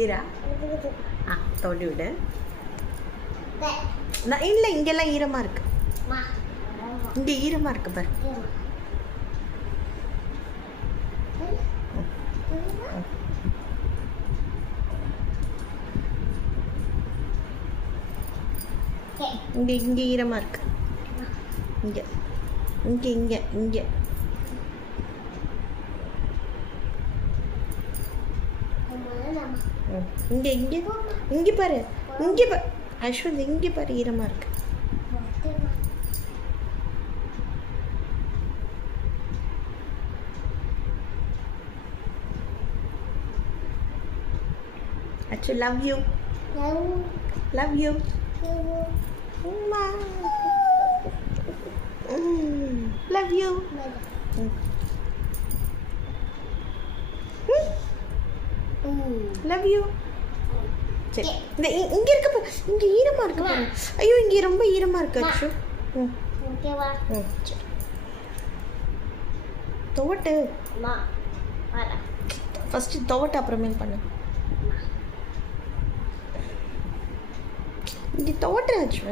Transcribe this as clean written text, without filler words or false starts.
ஈரா தோண்டி விடு. நான் இல்லை, இங்கெல்லாம் ஈரமாக இருக்கு. இங்கே ஈரமாக இருக்கு பாரு. இங்கே இங்கே ஈரமாக இருக்கு. இங்கே இங்கே இங்கே இங்கே இங்கே இங்கே இங்கே பாரு. இங்கே பாரு அஸ்வந்த், இங்கே பாரு ஈரமாக இருக்கு. அச்சு love you. Love you. Love you. Love you. சரி, இந்த இங்கே இருக்க பாரு, இங்கே ஈரமாக இருக்கு பாரு. ஐயோ, இங்கே ரொம்ப ஈரமாக இருக்கு அச்சு. சரி, துவட்டு. ஃபஸ்ட்டு துவட்டு, அப்புறமேல் பண்ணு. இங்கே துவட்டு அச்சு.